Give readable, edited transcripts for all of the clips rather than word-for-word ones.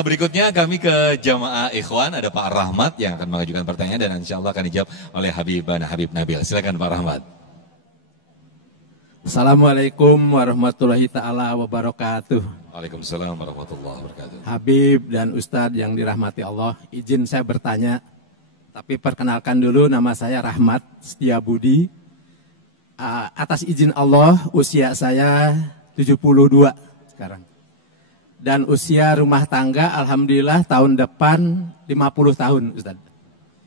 Nah, berikutnya kami ke jamaah ikhwan, ada Pak Rahmat yang akan mengajukan pertanyaan dan insya Allah akan dijawab oleh Habib Nabil. Silakan Pak Rahmat. Assalamualaikum warahmatullahi ta'ala wabarakatuh. Waalaikumsalam warahmatullahi wabarakatuh. Habib dan Ustadz yang dirahmati Allah, izin saya bertanya. Tapi perkenalkan dulu, nama saya Rahmat Setiabudi. Atas izin Allah, usia saya 72 sekarang. Dan usia rumah tangga, alhamdulillah tahun depan 50 tahun, Ustadz.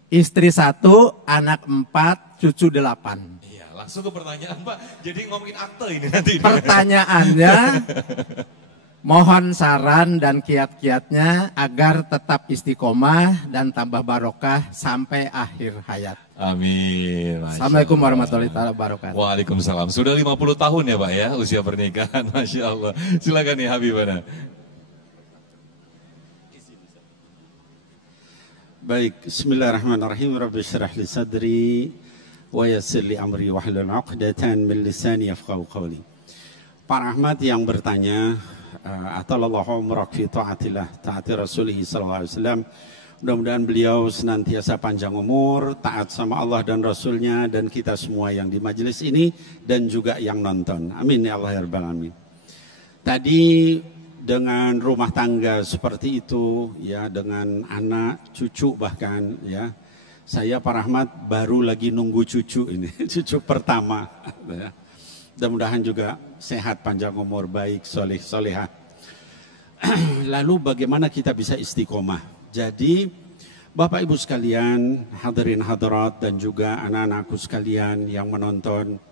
Istri 1, anak 4, cucu 8. Iya, langsung ke pertanyaan Pak. Jadi ngomongin akte ini nanti. Pertanyaannya, mohon saran dan kiat-kiatnya agar tetap istiqomah dan tambah barokah sampai akhir hayat. Amin. Assalamualaikum warahmatullahi wabarakatuh. Waalaikumsalam. Sudah 50 tahun ya Pak ya usia pernikahan. Masya Allah. Silakan nih Habibana. Baik, bismillahirrahmanirrahim. Rabbi syrah li sadri wa yassir li amri wahlul 'uqdatan min lisani yafqahu qawli. Pak Rahmat yang bertanya, atallahu umrak fi ta'atillah, taati Rasulih sallallahu alaihi wasallam. Mudah-mudahan beliau senantiasa panjang umur, taat sama Allah dan Rasulnya, dan kita semua yang di majelis ini dan juga yang nonton. Amin ya Allah ya rabbal alamin. Tadi dengan rumah tangga seperti itu, ya, dengan anak, cucu bahkan, ya. Saya Pak Rahmat baru lagi nunggu cucu ini, cucu pertama. Ya. Mudah-mudahan juga sehat, panjang umur, baik, soleh, solehah. Lalu bagaimana kita bisa istiqomah? Jadi Bapak Ibu sekalian, hadirin hadirat dan juga anak-anakku sekalian yang menonton,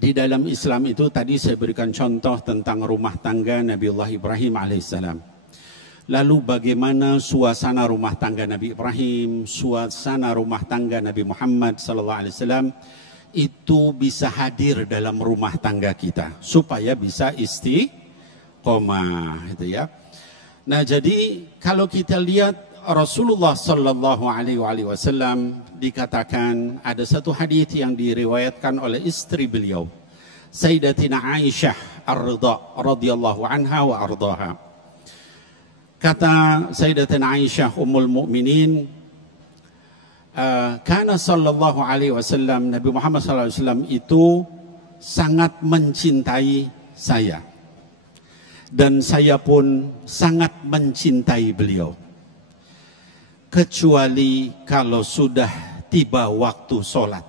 di dalam Islam itu tadi saya berikan contoh tentang rumah tangga Nabiullah Ibrahim alaihissalam. Lalu bagaimana suasana rumah tangga Nabi Ibrahim, suasana rumah tangga Nabi Muhammad sallallahu alaihi wasallam itu bisa hadir dalam rumah tangga kita supaya bisa istiqomah, gitu ya. Nah, jadi kalau kita lihat Rasulullah sallallahu alaihi wasallam dikatakan ada satu hadis yang diriwayatkan oleh istri beliau, Sayyidatina Aisyah ar-Ridha radhiyallahu anha wa ardaha. Kata Sayyidatina Aisyah ummul mukminin, karena sallallahu alaihi wasallam, Nabi Muhammad sallallahu alaihi wasallam itu sangat mencintai saya. Dan saya pun sangat mencintai beliau. Kecuali kalau sudah tiba waktu sholat.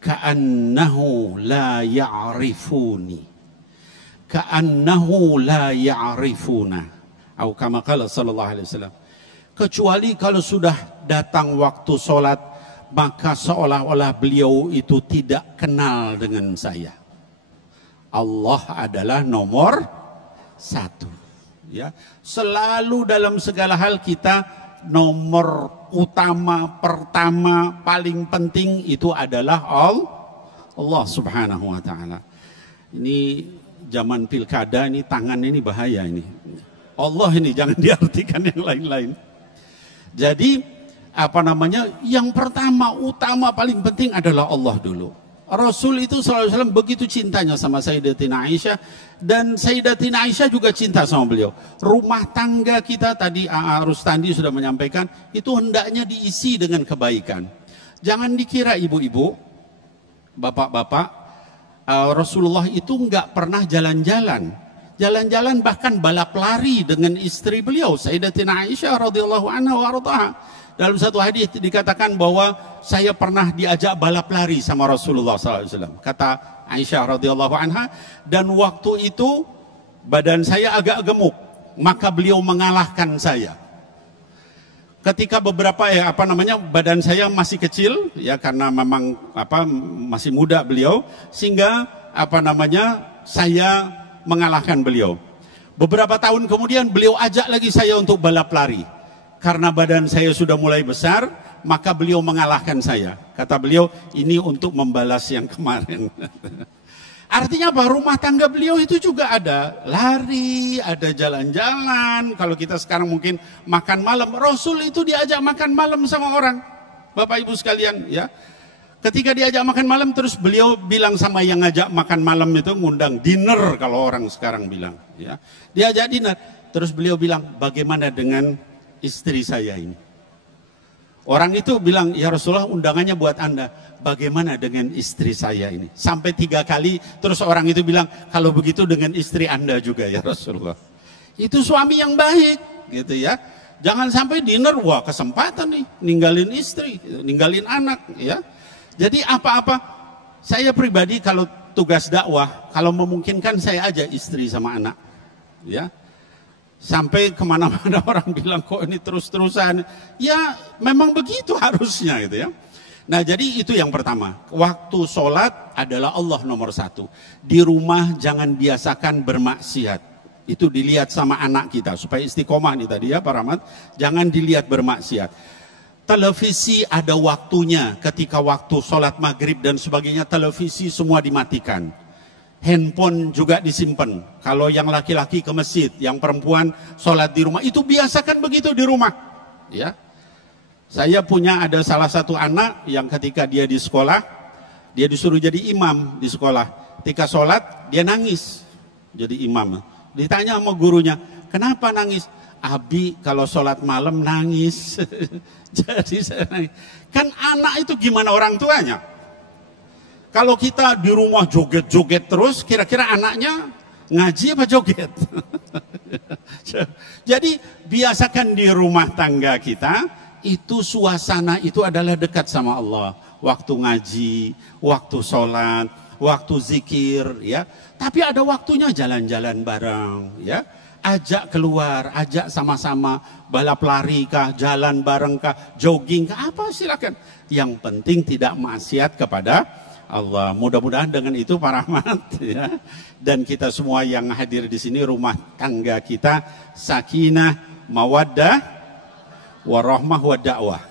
Ka'annahu la ya'rifuni. Ka'annahu la ya'rifuna. Atau kama qala sallallahu alaihi wasallam. Kecuali kalau sudah datang waktu sholat, maka seolah-olah beliau itu tidak kenal dengan saya. Allah adalah nomor 1. Ya, selalu dalam segala hal kita nomor utama, pertama, paling penting itu adalah Allah Subhanahu wa taala. Ini zaman pilkada ini tangannya ini bahaya ini. Allah ini jangan diartikan yang lain-lain. Jadi yang pertama, utama, paling penting adalah Allah dulu. Rasul itu SAW begitu cintanya sama Sayyidatina Aisyah, dan Sayyidatina Aisyah juga cinta sama beliau. Rumah tangga kita tadi Rustandi sudah menyampaikan, itu hendaknya diisi dengan kebaikan. Jangan dikira ibu-ibu, bapak-bapak, Rasulullah itu enggak pernah jalan-jalan. Jalan-jalan bahkan balap lari dengan istri beliau, Sayyidatina Aisyah radhiyallahu anha wa ardhaha. Dalam satu hadis dikatakan bahwa saya pernah diajak balap lari sama Rasulullah SAW. Kata Aisyah radhiyallahu anha, dan waktu itu badan saya agak gemuk, maka beliau mengalahkan saya. Ketika badan saya masih kecil, ya karena memang masih muda beliau, sehingga saya mengalahkan beliau. Beberapa tahun kemudian beliau ajak lagi saya untuk balap lari. Karena badan saya sudah mulai besar, maka beliau mengalahkan saya. Kata beliau, ini untuk membalas yang kemarin. Artinya apa? Rumah tangga beliau itu juga ada lari, ada jalan-jalan. Kalau kita sekarang mungkin makan malam, Rasul itu diajak makan malam sama orang. Bapak Ibu sekalian, ya. Ketika diajak makan malam, terus beliau bilang sama yang ngajak makan malam itu, ngundang dinner kalau orang sekarang bilang. Ya. Diajak dinner. Terus beliau bilang, bagaimana dengan istri saya ini? Orang itu bilang, ya Rasulullah undangannya buat Anda. Bagaimana dengan istri saya ini? Sampai 3 kali, terus orang itu bilang, kalau begitu dengan istri Anda juga ya Rasulullah. Itu suami yang baik, gitu ya. Jangan sampai dinner, wah kesempatan nih, ninggalin istri, ninggalin anak, ya. Jadi apa-apa, saya pribadi kalau tugas dakwah, kalau memungkinkan saya aja istri sama anak, ya. Sampai kemana-mana orang bilang kok ini terus-terusan. Ya memang begitu harusnya gitu ya. Nah jadi itu yang pertama. Waktu sholat adalah Allah nomor 1. Di rumah jangan biasakan bermaksiat. Itu dilihat sama anak kita. Supaya istiqomah nih tadi ya Pak Rahmat. Jangan dilihat bermaksiat. Televisi ada waktunya. Ketika waktu sholat maghrib dan sebagainya, televisi semua dimatikan. Handphone juga disimpan. Kalau yang laki-laki ke masjid, yang perempuan sholat di rumah, itu biasakan begitu di rumah. Ya, saya punya ada salah satu anak yang ketika dia di sekolah, dia disuruh jadi imam di sekolah. Ketika sholat, dia nangis jadi imam. Ditanya sama gurunya, kenapa nangis? Abi kalau sholat malam nangis. Jadi saya nangis. Kan anak itu gimana orang tuanya? Kalau kita di rumah joget-joget terus, kira-kira anaknya ngaji apa joget? Jadi biasakan di rumah tangga kita, itu suasana itu adalah dekat sama Allah. Waktu ngaji, waktu sholat, waktu zikir, ya. Tapi ada waktunya jalan-jalan bareng, ya. Ajak keluar, ajak sama-sama balap lari kah, jalan bareng kah, jogging kah, apa silakan. Yang penting tidak maksiat kepada Allah. Mudah-mudahan dengan itu Pak Rahmat ya, dan kita semua yang hadir di sini rumah tangga kita sakinah, mawaddah, warahmah, wada'wah.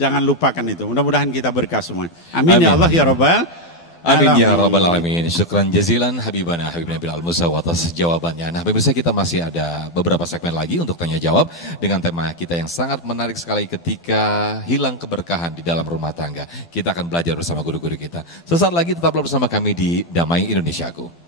Jangan lupakan itu. Mudah-mudahan kita berkah semua. Amin, ya Allah ya Rabbal. Amin ya Rabbal Alamin. Syukran jazilan Habibana Habib Nabil Al-Musaw atas jawabannya. Nah pemirsa, kita masih ada beberapa segmen lagi untuk tanya jawab dengan tema kita yang sangat menarik sekali, ketika hilang keberkahan di dalam rumah tangga. Kita akan belajar bersama guru-guru kita. Sesaat lagi tetaplah bersama kami di Damai Indonesiaku.